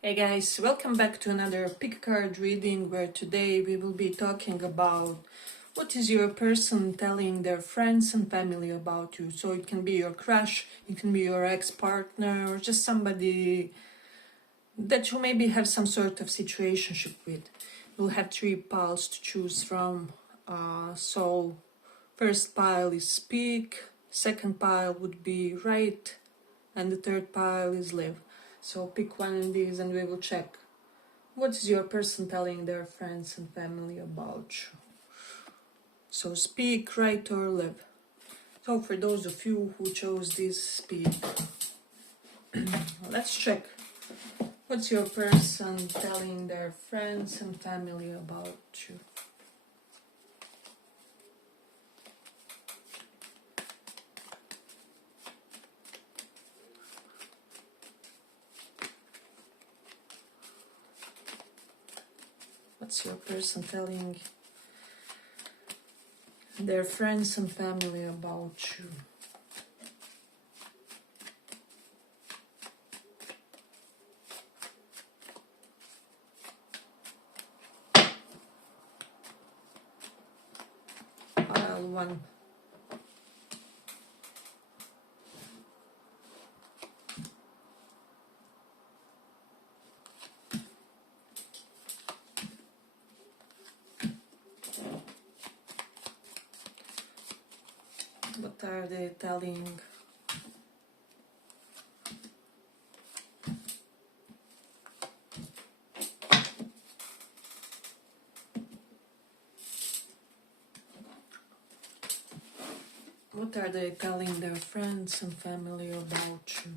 Hey guys, welcome back to another pick card reading where today we will be talking about what is your person telling their friends and family about you. So it can be your crush, it can be your ex-partner, or just somebody that you maybe have some sort of situationship with. You'll have three piles to choose from. So first pile is speak, second pile would be write, and the third pile is live. So pick one of these and we will check what is your person telling their friends and family about you. So speak, write or live. So for those of you who chose this speak, let's check what's your person telling their friends and family about you. What's your person telling their friends and family about you? Pile one. What are they telling? What are they telling their friends and family about you?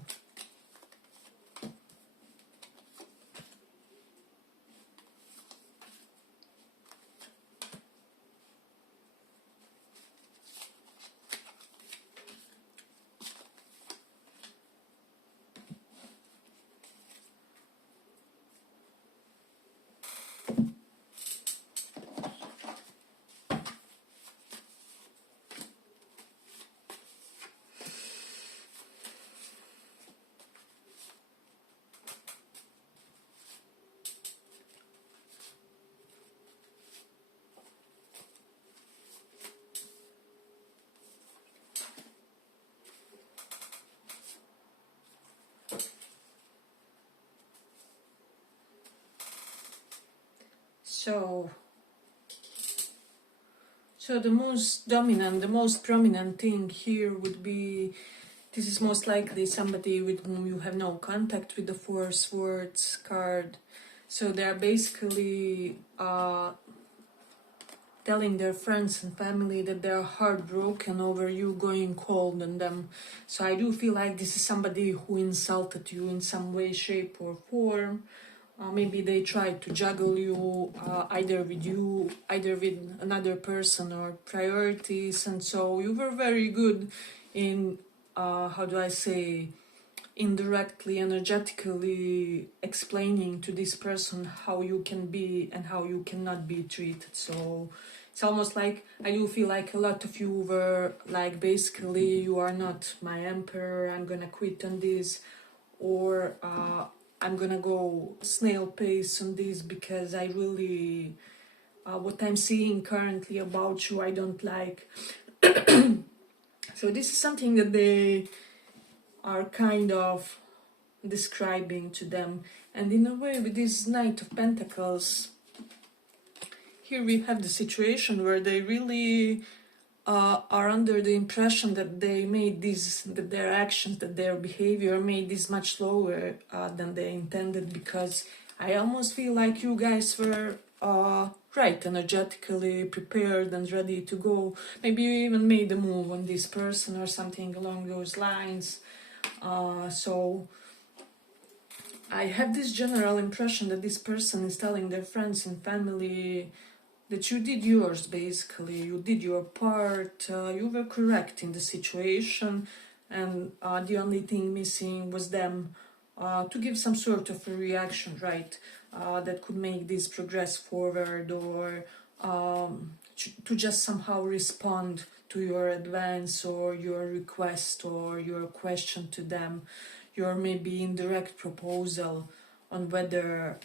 So the most dominant, the most prominent thing here would be, this is most likely somebody with whom you have no contact with the Four Swords card. So they're basically telling their friends and family that they're heartbroken over you going cold on them. So I do feel like this is somebody who insulted you in some way, shape or form. Maybe they tried to juggle you, either with another person or priorities, and so you were very good in, how do I say, indirectly, energetically explaining to this person how you can be and how you cannot be treated. So it's almost like, I do feel like a lot of you were like, basically, you are not my emperor, I'm gonna quit on this, or I'm gonna go snail pace on this because I really, what I'm seeing currently about you, I don't like. So this is something that they are kind of describing to them. And in a way, with this Knight of Pentacles, here we have the situation where they really are under the impression that they made this, that their actions, that their behavior made this much lower than they intended, because I almost feel like you guys were right, energetically prepared and ready to go. Maybe you even made a move on this person or something along those lines. So I have this general impression that this person is telling their friends and family that you did yours, basically. You did your part, you were correct in the situation, and the only thing missing was them to give some sort of a reaction, right, that could make this progress forward, or to just somehow respond to your advance or your request or your question to them, your maybe indirect proposal. on whether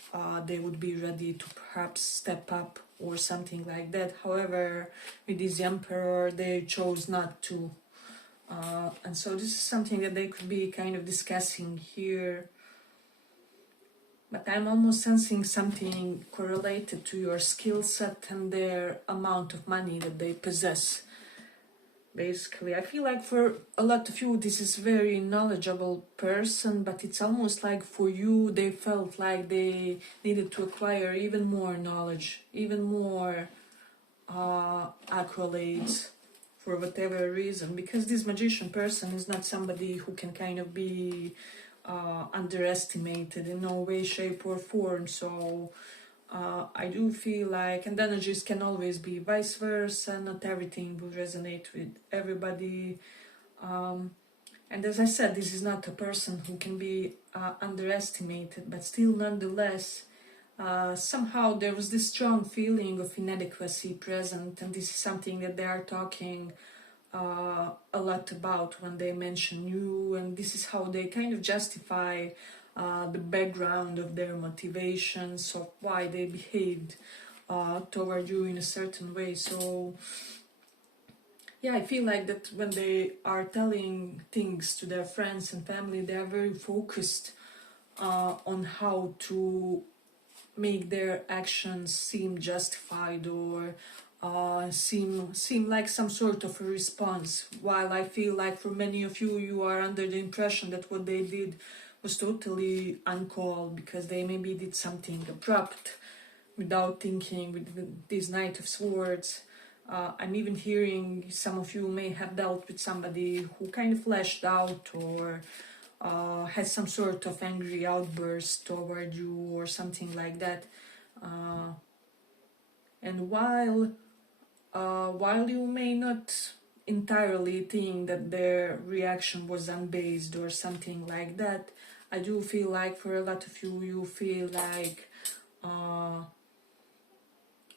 they would be ready to perhaps step up or something like that. However, with this emperor, they chose not to. And so this is something that they could be kind of discussing here. But I'm almost sensing something correlated to your skill set and their amount of money that they possess. Basically, I feel like for a lot of you, this is a very knowledgeable person, but it's almost like for you, they felt like they needed to acquire even more knowledge, even more accolades for whatever reason, because this magician person is not somebody who can kind of be underestimated in no way, shape, or form. So I do feel like, and energies can always be vice versa, not everything will resonate with everybody. And as I said, this is not a person who can be underestimated, but still, nonetheless, somehow there was this strong feeling of inadequacy present, and this is something that they are talking a lot about when they mention you, and this is how they kind of justify the background of their motivations, of why they behaved toward you in a certain way. So yeah, I feel like that when they are telling things to their friends and family, they are very focused on how to make their actions seem justified or seem like some sort of a response. While I feel like for many of you, you are under the impression that what they did was totally uncalled, because they maybe did something abrupt without thinking with this Knight of Swords. I'm even hearing some of you may have dealt with somebody who kind of lashed out or had some sort of angry outburst toward you or something like that. And while you may not entirely think that their reaction was unbased or something like that, I do feel like for a lot of you, you feel like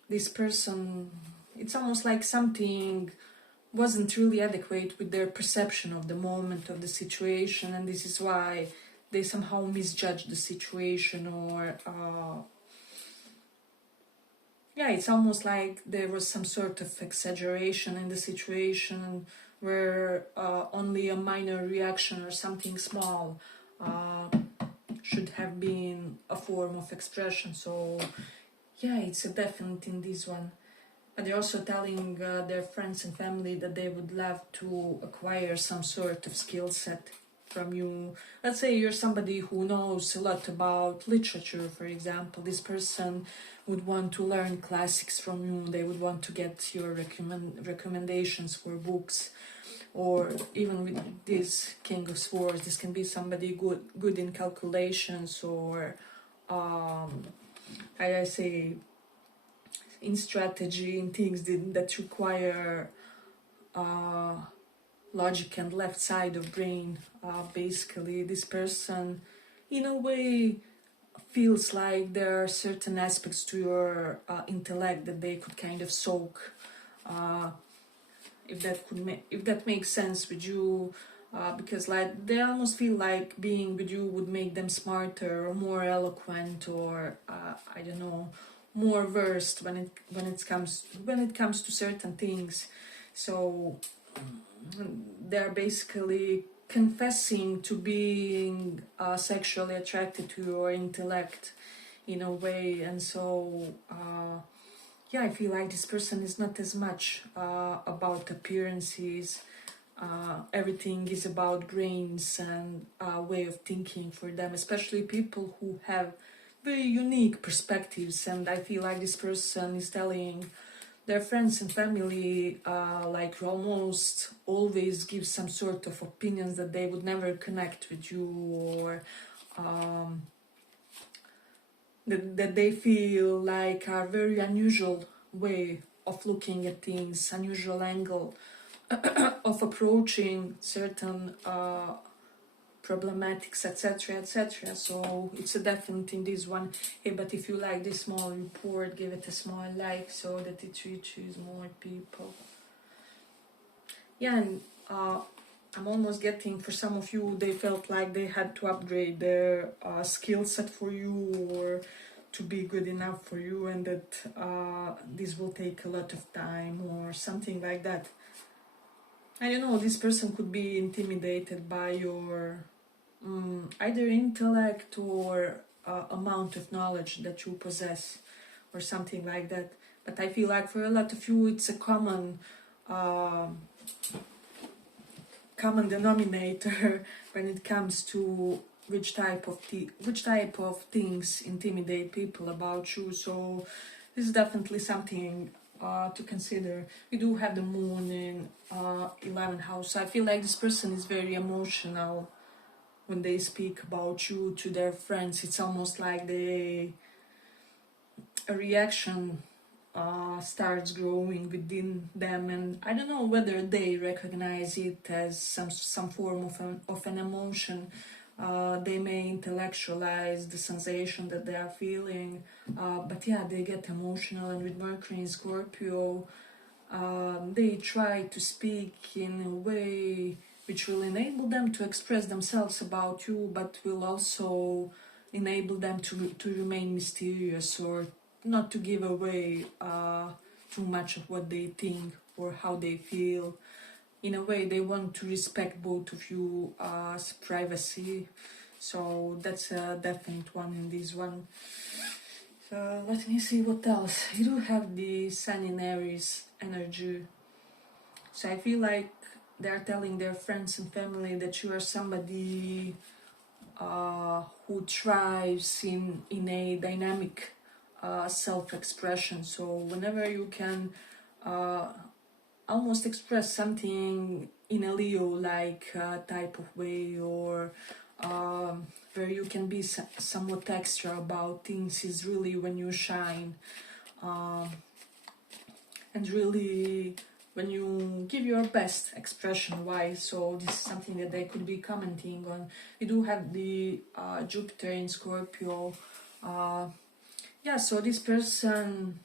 this person, it's almost like something wasn't really adequate with their perception of the moment, of the situation, and this is why they somehow misjudged the situation, or yeah, it's almost like there was some sort of exaggeration in the situation where only a minor reaction or something small should have been a form of expression. So yeah, it's a definite in this one. But they're also telling their friends and family that they would love to acquire some sort of skill set from you. Let's say you're somebody who knows a lot about literature, for example. This person would want to learn classics from you. They would want to get your recommendations for books. Or even with this King of Swords, this can be somebody good in calculations, or I say in strategy, in things that require logic and left side of brain. Basically, this person, in a way, feels like there are certain aspects to your intellect that they could kind of soak. If that makes sense with you, because like they almost feel like being with you would make them smarter or more eloquent, or I don't know, more versed when it comes to certain things. So they're basically confessing to being sexually attracted to your intellect in a way, and so yeah, I feel like this person is not as much about appearances. Everything is about brains and way of thinking for them, especially people who have very unique perspectives. And I feel like this person is telling their friends and family, like almost always give some sort of opinions that they would never connect with you, or that they feel like are very unusual way of looking at things, unusual angle of approaching certain problematics, etc., etc. So it's a definite in this one. Hey, but if you like this small report, give it a small like so that it reaches more people. Yeah, and I'm almost getting, for some of you, they felt like they had to upgrade their skill set for you, or to be good enough for you, and that this will take a lot of time or something like that. I don't know, this person could be intimidated by your either intellect or amount of knowledge that you possess, or something like that. But I feel like for a lot of you, it's a common denominator when it comes to which type of things intimidate people about you. So this is definitely something to consider. We do have the moon in 11th house. I feel like this person is very emotional when they speak about you to their friends. It's almost like a reaction starts growing within them, and I don't know whether they recognize it as some form of an emotion. They may intellectualize the sensation that they are feeling, but yeah, they get emotional. And with Mercury in Scorpio, they try to speak in a way which will enable them to express themselves about you, but will also enable them to remain mysterious, or not to give away too much of what they think or how they feel. In a way, they want to respect both of you privacy. So that's a definite one in this one. So let me see what else. You do have the Sun in Aries energy. So I feel like they're telling their friends and family that you are somebody who thrives in a dynamic self-expression. So whenever you can almost express something in a Leo-like type of way, or where you can be somewhat extra about things, is really when you shine, and really when you give your best expression-wise. So this is something that they could be commenting on. You do have the Jupiter in Scorpio. Yeah, so this person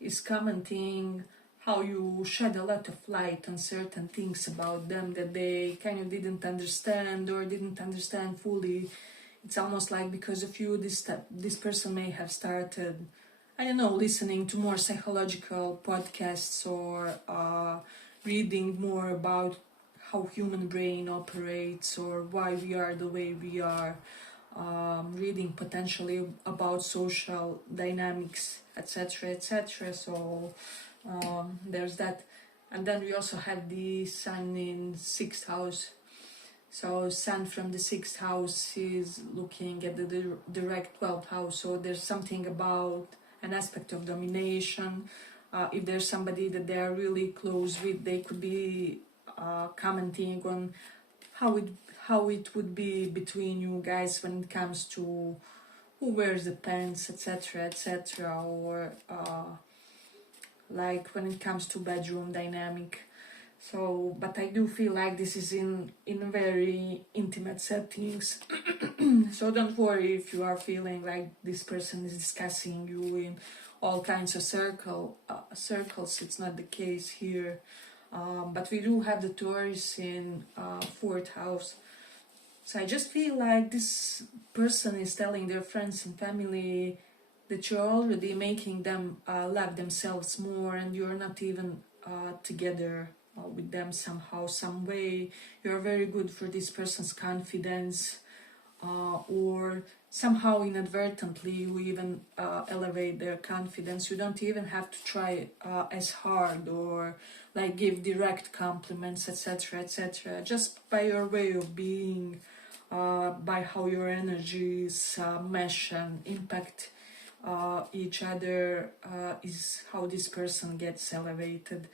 is commenting how you shed a lot of light on certain things about them that they kind of didn't understand, or didn't understand fully. It's almost like because of you, this person may have started, I don't know, listening to more psychological podcasts, or reading more about how human brain operates, or why we are the way we are. Reading potentially about social dynamics, etc., etc. So there's that. And then we also have the Sun in 6th house. So Sun from the 6th house is looking at the direct 12th house. So there's something about an aspect of domination. If there's somebody that they are really close with, they could be commenting on how it would be between you guys when it comes to who wears the pants, etc., etc., or like when it comes to bedroom dynamic. So, but I do feel like this is in very intimate settings. So don't worry if you are feeling like this person is discussing you in all kinds of circles. It's not the case here. But we do have the Taurus in 4th house. So I just feel like this person is telling their friends and family that you're already making them love themselves more, and you're not even together with them somehow, some way. You're very good for this person's confidence, or somehow inadvertently you even elevate their confidence. You don't even have to try as hard, or like give direct compliments, etc., etc. Just by your way of being, by how your energies mesh and impact each other, is how this person gets elevated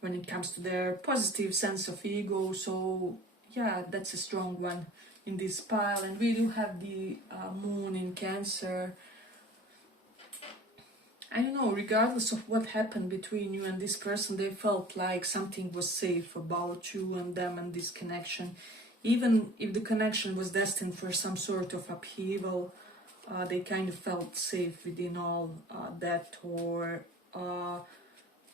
when it comes to their positive sense of ego. So yeah, that's a strong one in this pile. And we do have the moon in Cancer. I don't know, regardless of what happened between you and this person, they felt like something was safe about you and them and this connection. Even if the connection was destined for some sort of upheaval, they kind of felt safe within all that, or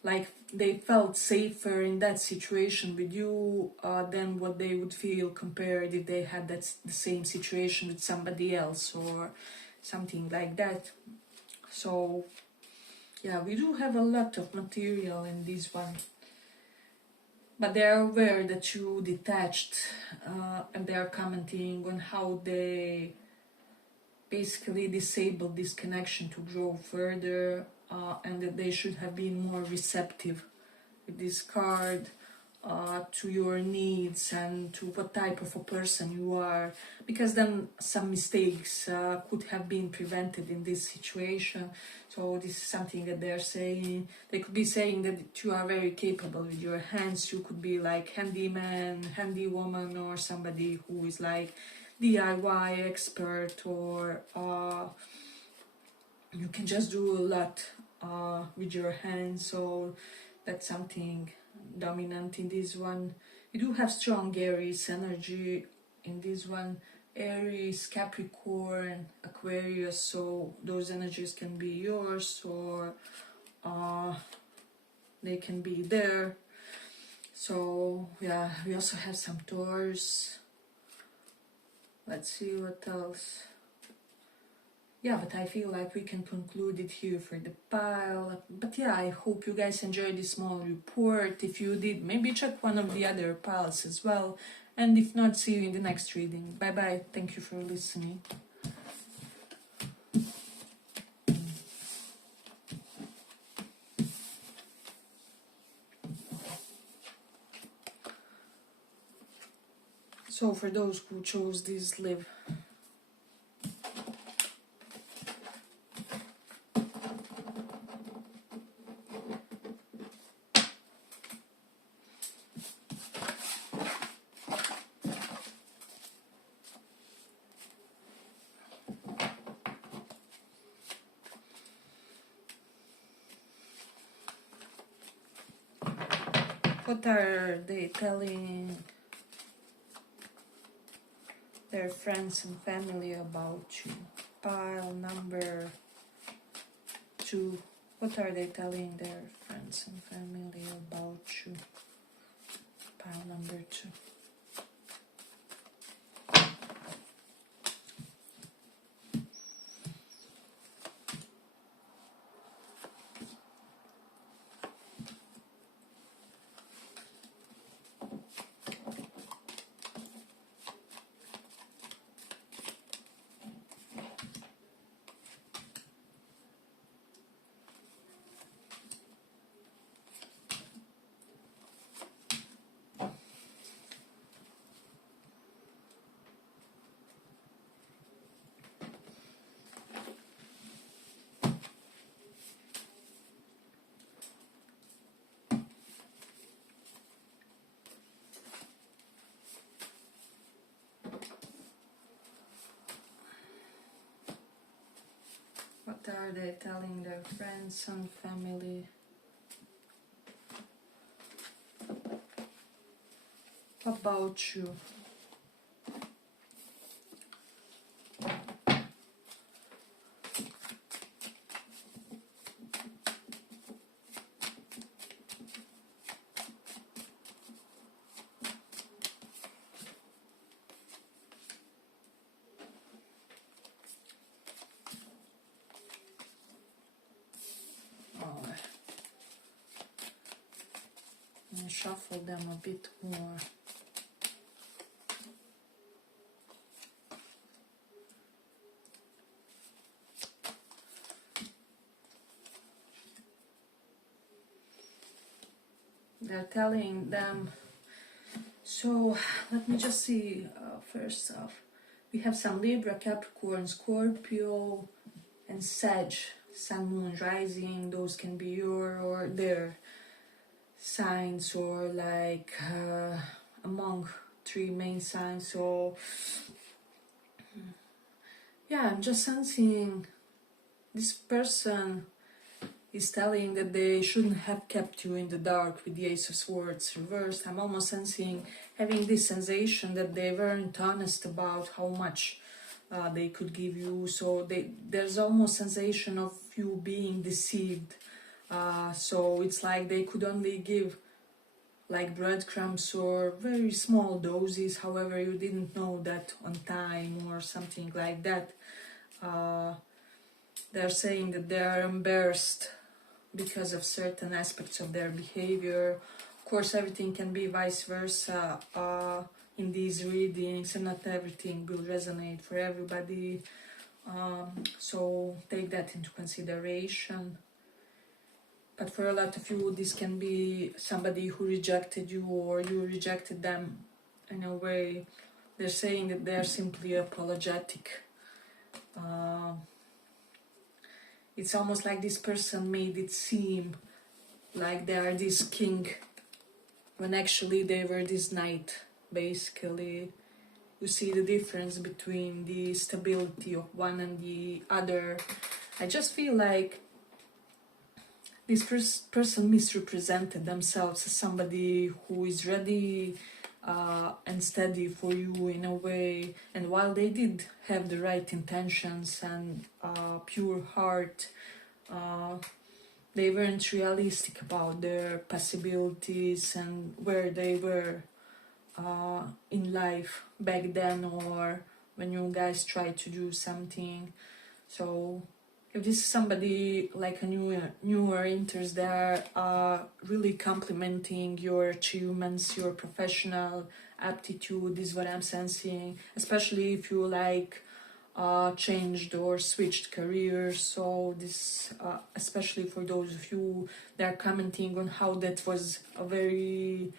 like they felt safer in that situation with you than what they would feel compared if they had the same situation with somebody else or something like that. So yeah, we do have a lot of material in this one, but they are aware that you detached, and they are commenting on how they basically disabled this connection to grow further, and that they should have been more receptive with this card to your needs and to what type of a person you are, because then some mistakes could have been prevented in this situation. So this is something that they're saying. They could be saying that you are very capable with your hands. You could be like handyman, handywoman, or somebody who is like DIY expert, or you can just do a lot with your hands. So that's something dominant in this one. You do have strong Aries energy in this one. Aries, Capricorn, Aquarius, so those energies can be yours, or they can be there. So yeah, we also have some Taurus. Let's see what else. Yeah, but I feel like we can conclude it here for the pile. But yeah, I hope you guys enjoyed this small report. If you did, maybe check one of the other piles as well. And if not, see you in the next reading. Bye bye. Thank you for listening. So for those who chose this live. What are they telling their friends and family about you? Pile number 2. What are they telling their friends and family about you? Pile number 2. What are they telling their friends and family about you? And shuffle them a bit more. They're telling them, so let me just see, first off, we have some Libra, Capricorn, Scorpio, and Sag, Sun, Moon, Rising. Those can be your or their signs, or like among 3 main signs. So yeah, I'm just sensing this person is telling that they shouldn't have kept you in the dark with the Ace of Swords reversed. I'm almost sensing, having this sensation that they weren't honest about how much they could give you. So there's almost sensation of you being deceived So it's like they could only give like breadcrumbs or very small doses, however you didn't know that on time or something like that. They're saying that they are embarrassed because of certain aspects of their behavior. Of course, everything can be vice versa in these readings, and not everything will resonate for everybody. So take that into consideration. But for a lot of you, this can be somebody who rejected you or you rejected them in a way. They're saying that they're simply apologetic. It's almost like this person made it seem like they are this king when actually they were this knight. Basically, you see the difference between the stability of one and the other. I just feel like this person misrepresented themselves as somebody who is ready and steady for you in a way, and while they did have the right intentions and pure heart, they weren't realistic about their possibilities and where they were in life back then, or when you guys tried to do something. So if this is somebody like a newer interest, they are really complimenting your achievements, your professional aptitude is what I'm sensing, especially if you like changed or switched careers. So this especially for those of you that are commenting on how that was a very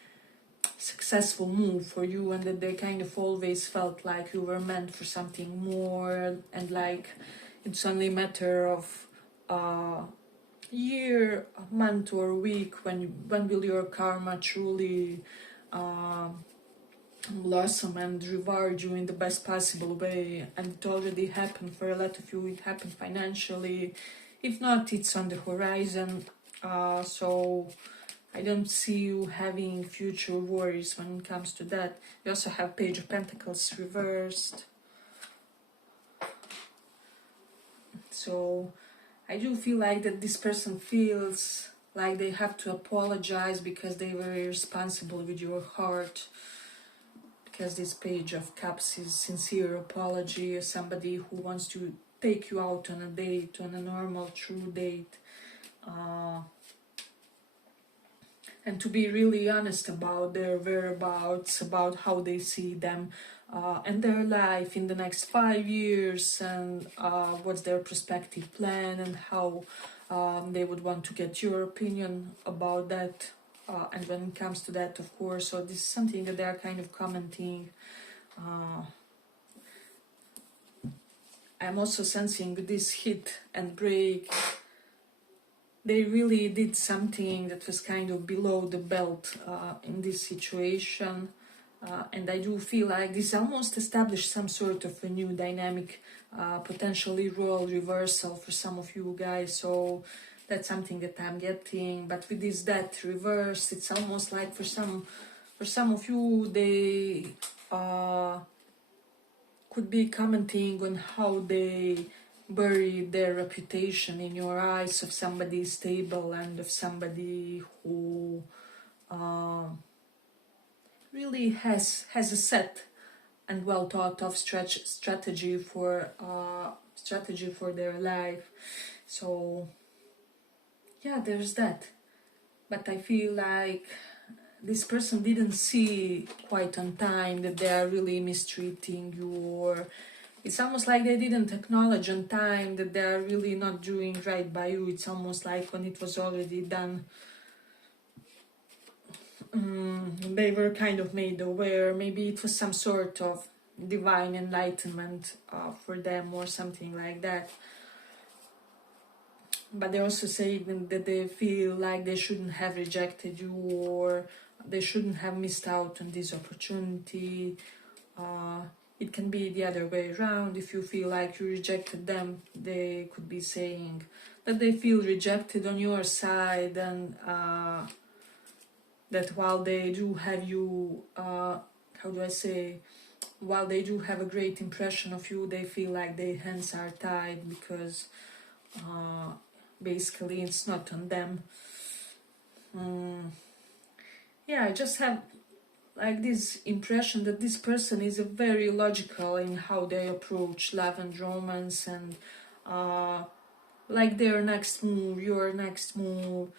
successful move for you, and that they kind of always felt like you were meant for something more, and like it's only a matter of year, a month, or a week when will your karma truly blossom and reward you in the best possible way. And it already happened for a lot of you. It happened financially. If not, it's on the horizon. So I don't see you having future worries when it comes to that. You also have Page of Pentacles reversed. So I do feel like that this person feels like they have to apologize because they were irresponsible with your heart. Because this Page of Cups is sincere apology, somebody who wants to take you out on a date, on a normal, true date. And to be really honest about their whereabouts, about how they see them and their life in the next 5 years, and what's their prospective plan, and how they would want to get your opinion about that. And when it comes to that, of course, so this is something that they are kind of commenting. I'm also sensing with this hit and break, they really did something that was kind of below the belt in this situation. And I do feel like this almost established some sort of a new dynamic, potentially role reversal for some of you guys. So that's something that I'm getting. But with this death reverse, it's almost like for some of you, they could be commenting on how they bury their reputation in your eyes of somebody stable and of somebody who really has a set and well thought of strategy for their life. So yeah, there's that. But I feel like this person didn't see quite on time that they are really mistreating you, or it's almost like they didn't acknowledge on time that they are really not doing right by you. It's almost like when it was already done, they were kind of made aware. Maybe it was some sort of divine enlightenment for them or something like that. But they also say that they feel like they shouldn't have rejected you, or they shouldn't have missed out on this opportunity. It can be the other way around. If you feel like you rejected them, they could be saying that they feel rejected on your side, and that while they do have you, while they do have a great impression of you, they feel like their hands are tied because basically, it's not on them. Yeah, I just have like this impression that this person is very logical in how they approach love and romance, and like their next move, your next move.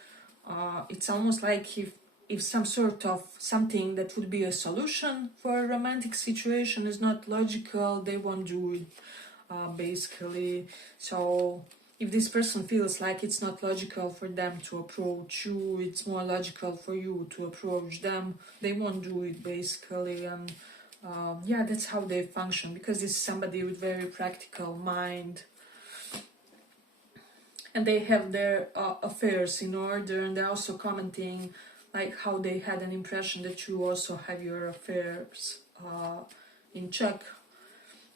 It's almost like if some sort of something that would be a solution for a romantic situation is not logical, they won't do it, basically. So if this person feels like it's not logical for them to approach you, it's more logical for you to approach them, they won't do it, basically. And yeah, that's how they function, because this is somebody with very practical mind, and they have their affairs in order, and they're also commenting like how they had an impression that you also have your affairs in check.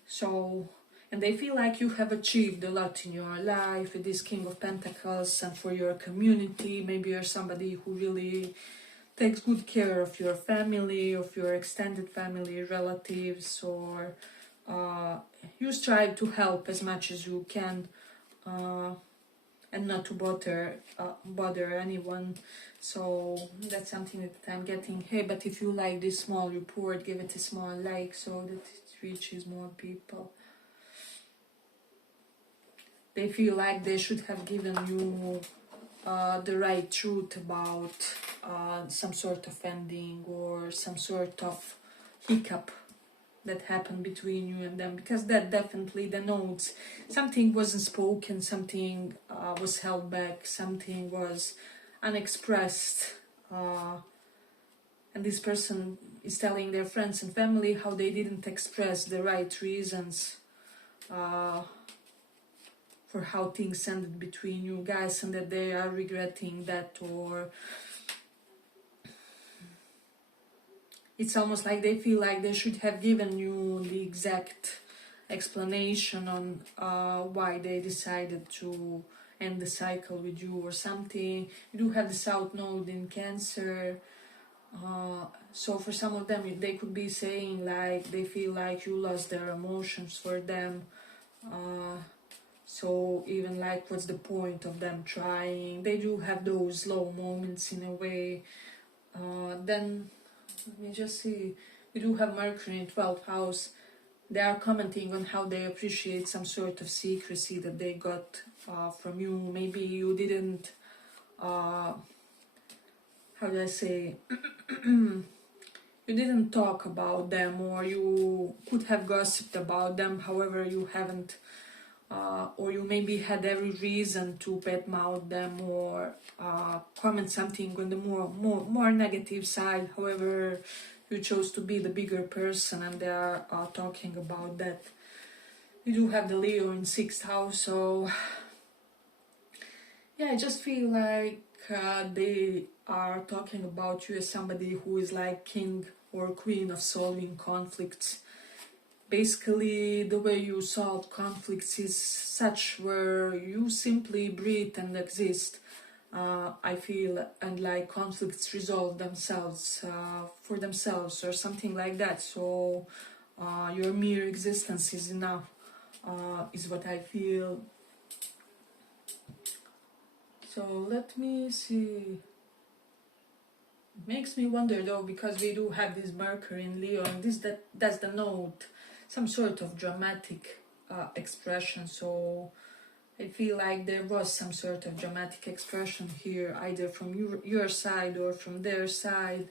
So, and they feel like you have achieved a lot in your life with this King of Pentacles, and for your community. Maybe you're somebody who really takes good care of your family, of your extended family, relatives, or you strive to help as much as you can, and not to bother anyone. So that's something that I'm getting. Hey, but if you like this small report, give it a small like so that it reaches more people. They feel like they should have given you the right truth about some sort of ending or some sort of hiccup that happened between you and them, because that definitely denotes something wasn't spoken, something was held back, something was unexpressed, and this person is telling their friends and family how they didn't express the right reasons for how things ended between you guys, and that they are regretting that, or it's almost like they feel like they should have given you the exact explanation on why they decided to end the cycle with you or something. You do have the South Node in Cancer. So for some of them, they could be saying like they feel like you lost their emotions for them. So even like, what's the point of them trying? They do have those low moments in a way. Then let me just see. We do have Mercury in 12th house. They are commenting on how they appreciate some sort of secrecy that they got from you. Maybe you didn't, how do I say, you didn't talk about them, or you could have gossiped about them, however you haven't, or you maybe had every reason to badmouth them or comment something on the more negative side. However, you chose to be the bigger person, and they are talking about that. You do have the Leo in 6th house, so yeah, I just feel like they are talking about you as somebody who is like king or queen of solving conflicts. Basically, the way you solve conflicts is such where you simply breathe and exist. I feel, and like conflicts resolve themselves for themselves or something like that. So your mere existence is enough, is what I feel. So let me see. It makes me wonder though, because we do have this Mercury in Leo, and that's the note, some sort of dramatic expression. So I feel like there was some sort of dramatic expression here, either from your side or from their side.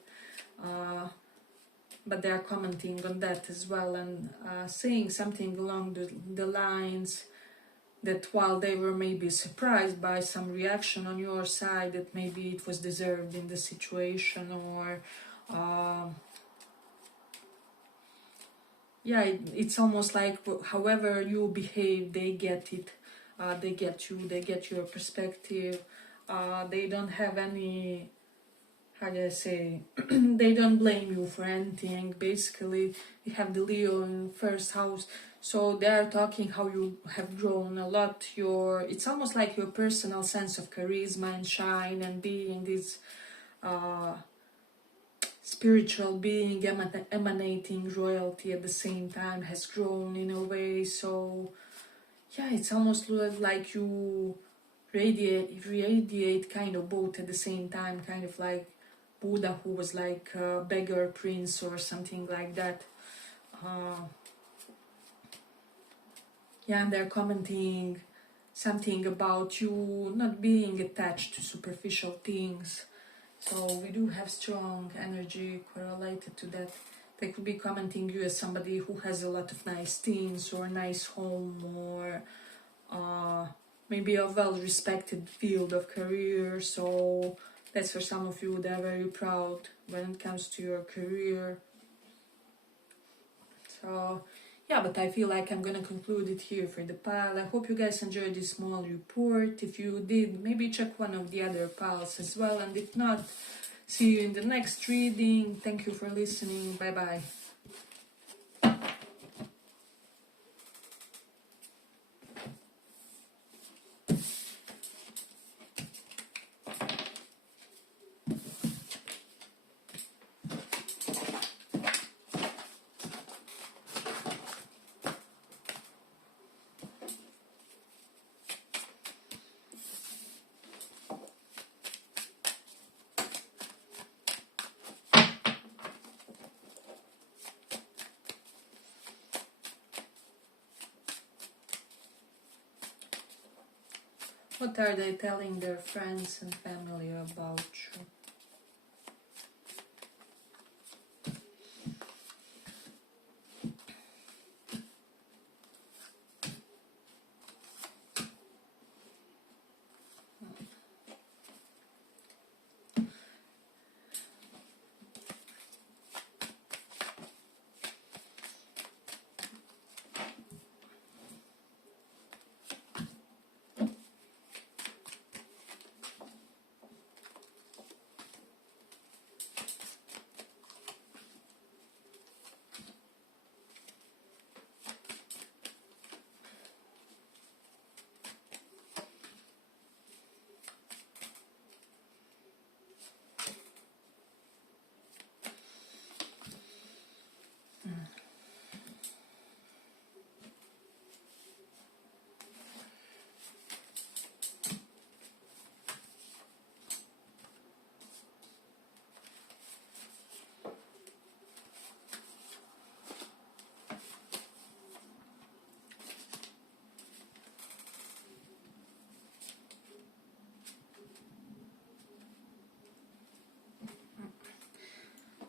But they are commenting on that as well, and saying something along the lines that while they were maybe surprised by some reaction on your side, that maybe it was deserved in the situation, or yeah, it's almost like however you behave, they get it. They get you, they get your perspective. They don't have any, how do I say, they don't blame you for anything. Basically, you have the Leo in 1st house, so they are talking how you have grown a lot. It's almost like your personal sense of charisma and shine and being this spiritual being emanating royalty at the same time has grown in a way. So yeah, it's almost like you radiate kind of both at the same time, kind of like Buddha, who was like a beggar prince or something like that. Yeah, and they're commenting something about you not being attached to superficial things. So we do have strong energy correlated to that. They could be commenting you as somebody who has a lot of nice things or nice home, or maybe a well-respected field of career. So that's for some of you, they're very proud when it comes to your career. So yeah, but I feel like I'm gonna conclude it here for the pile. I hope you guys enjoyed this small report. If you did, maybe check one of the other piles as well, and if not, see you in the next reading. Thank you for listening. Bye bye. What are they telling their friends and family about you?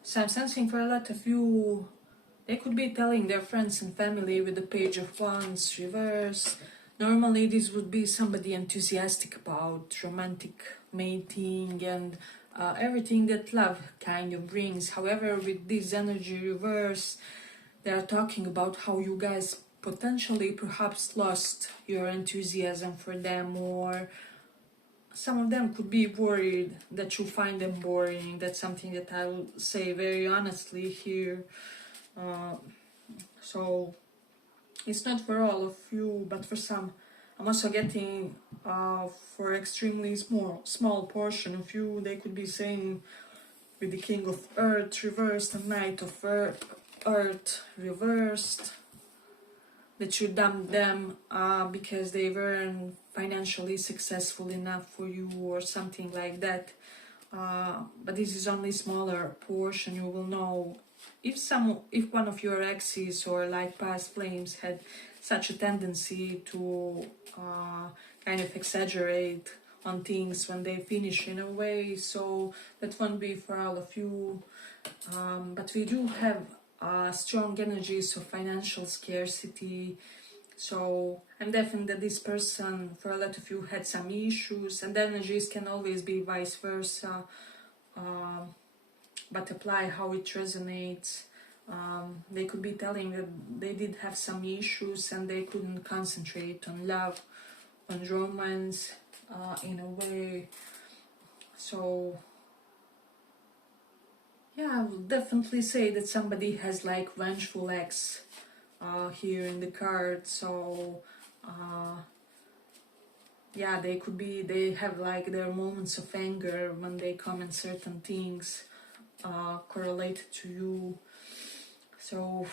So I'm sensing for a lot of you, they could be telling their friends and family with the Page of Wands reverse. Normally this would be somebody enthusiastic about romantic mating and everything that love kind of brings. However, with this energy reverse, they are talking about how you guys potentially perhaps lost your enthusiasm for them, or some of them could be worried that you find them boring. That's something that I will say very honestly here. So it's not for all of you, but for some. I'm also getting for extremely small portion of you, they could be saying with the King of Earth reversed and Knight of Earth reversed that you dumped them because they weren't financially successful enough for you or something like that. But this is only smaller portion. You will know if one of your exes or like past flames had such a tendency to kind of exaggerate on things when they finish in a way. So that won't be for all of you. But we do have strong energies of financial scarcity. So I'm definitely that this person, for a lot of you, had some issues, and the energies can always be vice versa, but apply how it resonates. They could be telling that they did have some issues and they couldn't concentrate on love, on romance in a way. So yeah, I would definitely say that somebody has like vengeful ex here in the card. So yeah, they have like their moments of anger when they comment certain things correlated to you. So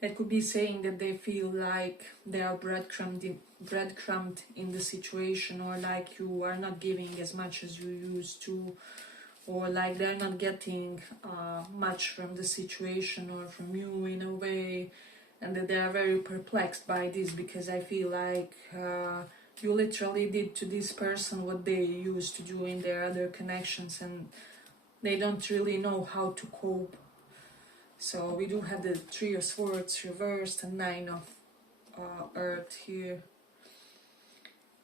they could be saying that they feel like they are breadcrumbed breadcrumbed in the situation, or like you are not giving as much as you used to, or like they're not getting much from the situation or from you in a way, and that they are very perplexed by this, because I feel like you literally did to this person what they used to do in their other connections, and they don't really know how to cope. So we do have the Three of Swords reversed and Nine of Earth here.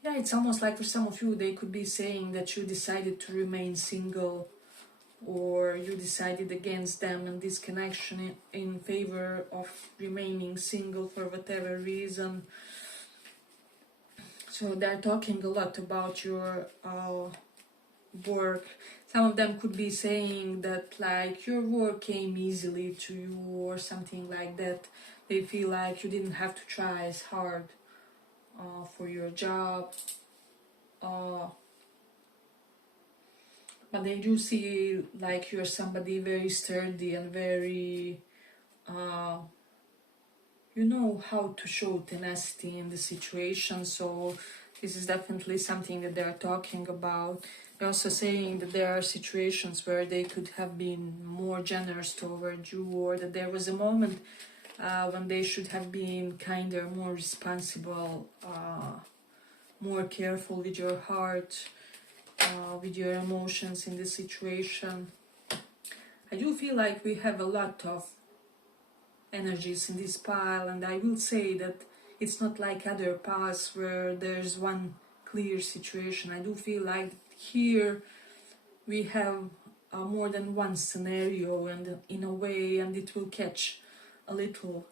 Yeah, it's almost like for some of you they could be saying that you decided to remain single, or you decided against them and this connection in favor of remaining single for whatever reason. So they're talking a lot about your work. Some of them could be saying that like your work came easily to you or something like that. They feel like you didn't have to try as hard for your job. But they do see like you're somebody very sturdy and very, you know how to show tenacity in the situation. So this is definitely something that they're talking about. They're also saying that there are situations where they could have been more generous toward you, or that there was a moment when they should have been kinder, more responsible, more careful with your heart, with your emotions in this situation. I do feel like we have a lot of energies in this pile, and I will say that it's not like other piles where there's one clear situation. I do feel like here we have more than one scenario, and in a way, and it will catch a little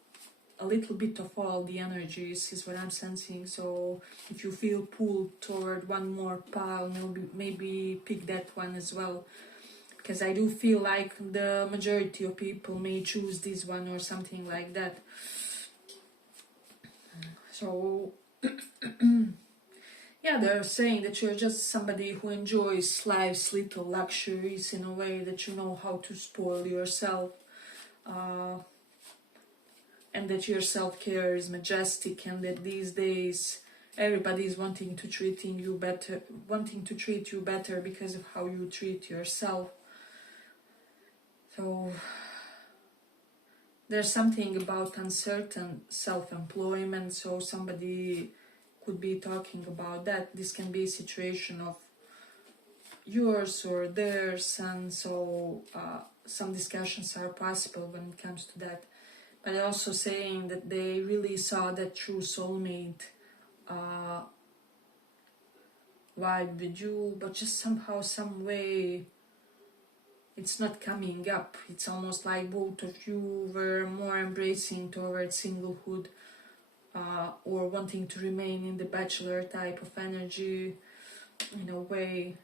bit of all the energies is what I'm sensing. So if you feel pulled toward one more pile, maybe pick that one as well, because I do feel like the majority of people may choose this one or something like that. So yeah, they're saying that you're just somebody who enjoys life's little luxuries in a way, that you know how to spoil yourself, and that your self-care is majestic, and that these days everybody is wanting to treat you better because of how you treat yourself. So there's something about uncertain self-employment, so somebody could be talking about that. This can be a situation of yours or theirs, and so some discussions are possible when it comes to that. But also saying that they really saw that true soulmate vibe with you, but just somehow, some way, it's not coming up. It's almost like both of you were more embracing towards singlehood, or wanting to remain in the bachelor type of energy in a way.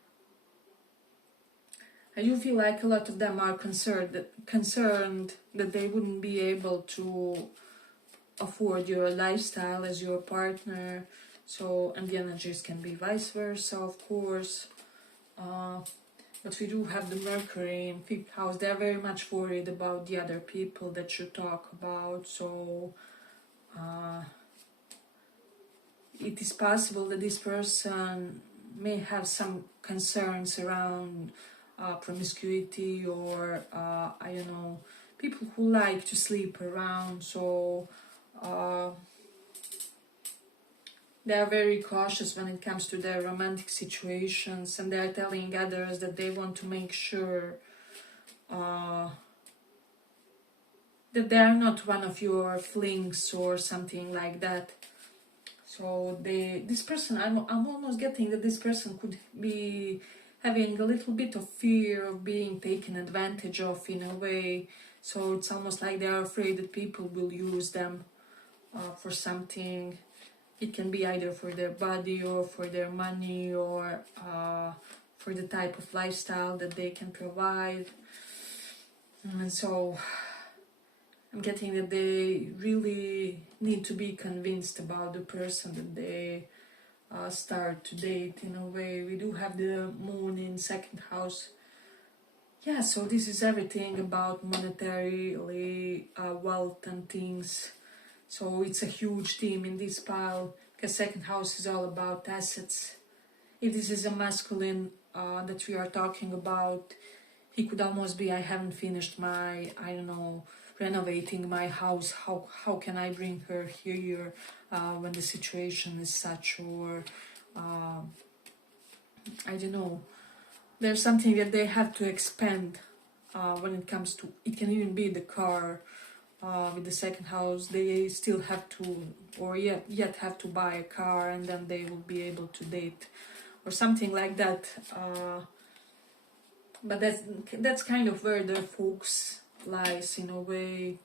I do feel like a lot of them are concerned that they wouldn't be able to afford your lifestyle as your partner. So, and the energies can be vice versa, of course. But we do have the Mercury in 5th house. They're very much worried about the other people that you talk about. So it is possible that this person may have some concerns around promiscuity, or I don't know, people who like to sleep around. So they are very cautious when it comes to their romantic situations, and they are telling others that they want to make sure that they are not one of your flings or something like that. So this person, I'm almost getting that this person could be having a little bit of fear of being taken advantage of in a way. So it's almost like they are afraid that people will use them for something. It can be either for their body or for their money, or for the type of lifestyle that they can provide. And so I'm getting that they really need to be convinced about the person that they start to date in a way. We do have the moon in 2nd house. Yeah, so this is everything about monetarily wealth and things. So it's a huge theme in this pile. because second house is all about assets. If this is a masculine that we are talking about, he could almost be, I haven't finished my, I don't know, renovating my house. How can I bring her here when the situation is such? Or I don't know. There's something that they have to expand when it comes to. It can even be the car. With the second house, they still have to, or yet have to buy a car, and then they will be able to date, or something like that. But that's kind of where their focus lies in a way.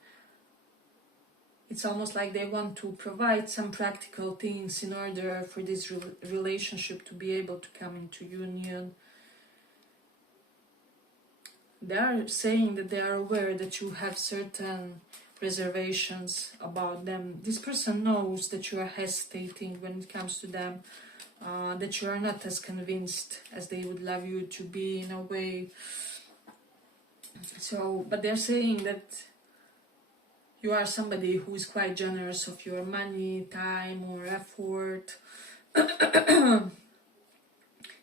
It's almost like they want to provide some practical things in order for this relationship to be able to come into union. They are saying that they are aware that you have certain reservations about them. This person knows that you are hesitating when it comes to them, that you are not as convinced as they would love you to be in a way. So, but they're saying that you are somebody who is quite generous of your money, time, or effort.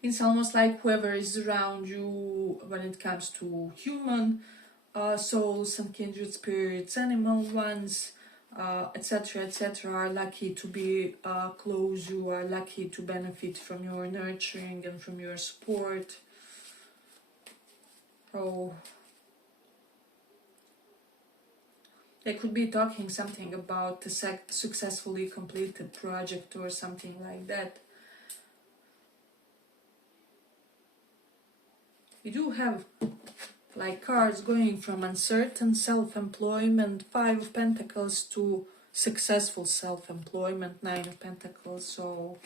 It's almost like whoever is around you when it comes to human souls and kindred spirits, animal ones, etc., etc., are lucky to be close. You are lucky to benefit from your nurturing and from your support. So they could be talking something about a successfully completed project or something like that. We do have like cards going from uncertain self-employment, 5 of Pentacles, to successful self-employment, 9 of Pentacles. So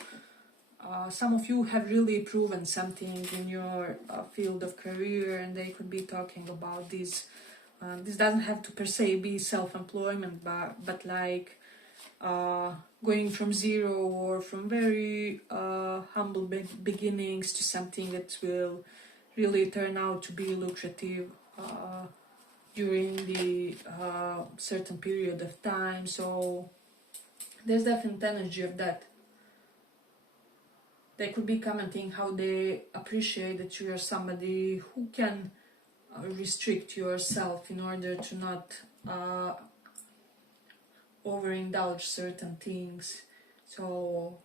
some of you have really proven something in your field of career, and they could be talking about this. This doesn't have to per se be self-employment, but like going from zero or from very humble beginnings to something that will really turn out to be lucrative during the certain period of time. So there's definite energy of that. They could be commenting how they appreciate that you are somebody who can restrict yourself in order to not overindulge certain things. So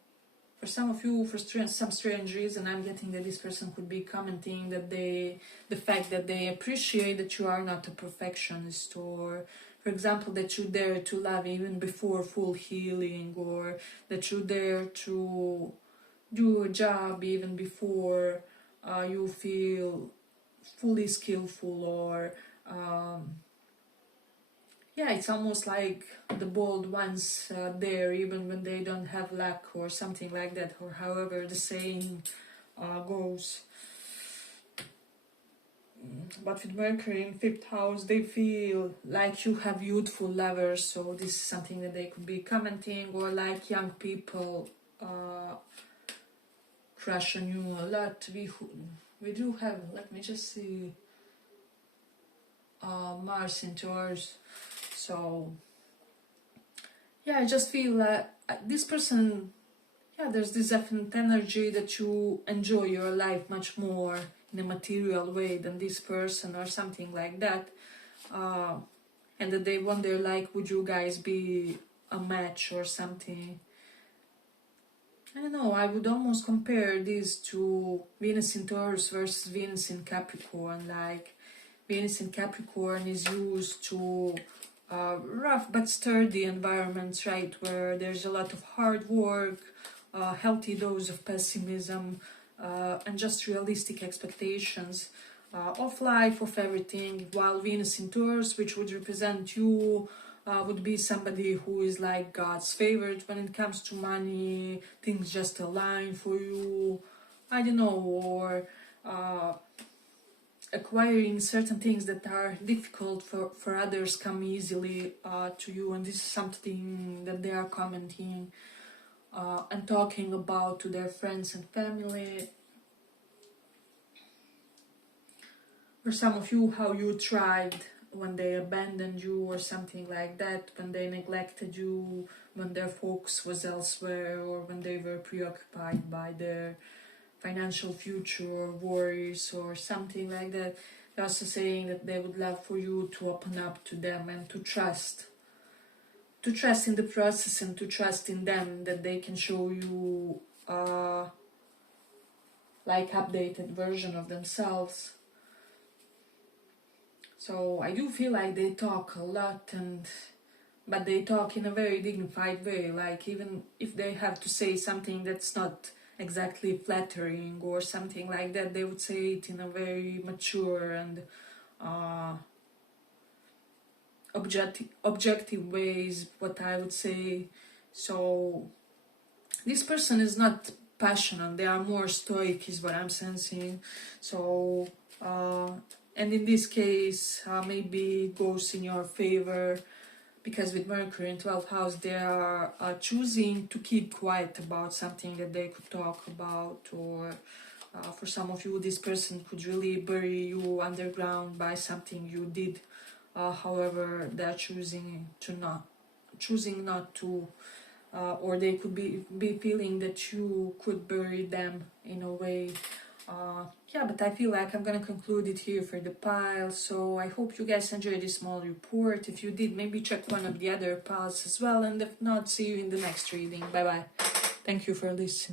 for some of you, for some strange reason, I'm getting that this person could be commenting that the fact that they appreciate that you are not a perfectionist, or for example that you dare to love even before full healing, or that you dare to do a job even before you feel fully skillful, or yeah, it's almost like the bold ones there even when they don't have luck or something like that, or however the saying goes. But with Mercury in 5th house, they feel like you have youthful lovers, so this is something that they could be commenting, or like young people crush on you a lot. We do have, let me just see, Mars in Taurus. So yeah, I just feel that this person, yeah, there's this definite energy that you enjoy your life much more in a material way than this person, or something like that, and that they wonder like, would you guys be a match or something. I don't know, I would almost compare this to Venus in Taurus versus Venus in Capricorn. Like, Venus in Capricorn is used to rough but sturdy environments, right, where there's a lot of hard work, healthy dose of pessimism, and just realistic expectations of life, of everything, while Venus in Taurus, which would represent you, would be somebody who is like God's favorite when it comes to money, things just align for you, I don't know, or acquiring certain things that are difficult for others come easily to you, and this is something that they are commenting and talking about to their friends and family. For some of you, how you tried when they abandoned you or something like that, when they neglected you, when their focus was elsewhere, or when they were preoccupied by their financial future or worries or something like that. They're also saying that they would love for you to open up to them and to trust in the process, and to trust in them, that they can show you like updated version of themselves. So I do feel like they talk a lot, but they talk in a very dignified way. Like, even if they have to say something that's not exactly flattering or something like that, they would say it in a very mature and objective ways, what I would say. So this person is not passionate, they are more stoic, is what I'm sensing. So and in this case, maybe it goes in your favor, because with Mercury in 12th house, they are choosing to keep quiet about something that they could talk about. Or for some of you, this person could really bury you underground by something you did. However, they're choosing not to, or they could be feeling that you could bury them in a way. Yeah, but I feel like I'm gonna conclude it here for the pile. So I hope you guys enjoyed this small report. If you did, maybe check one of the other piles as well, and if not, see you in the next reading. Bye bye. Thank you for listening.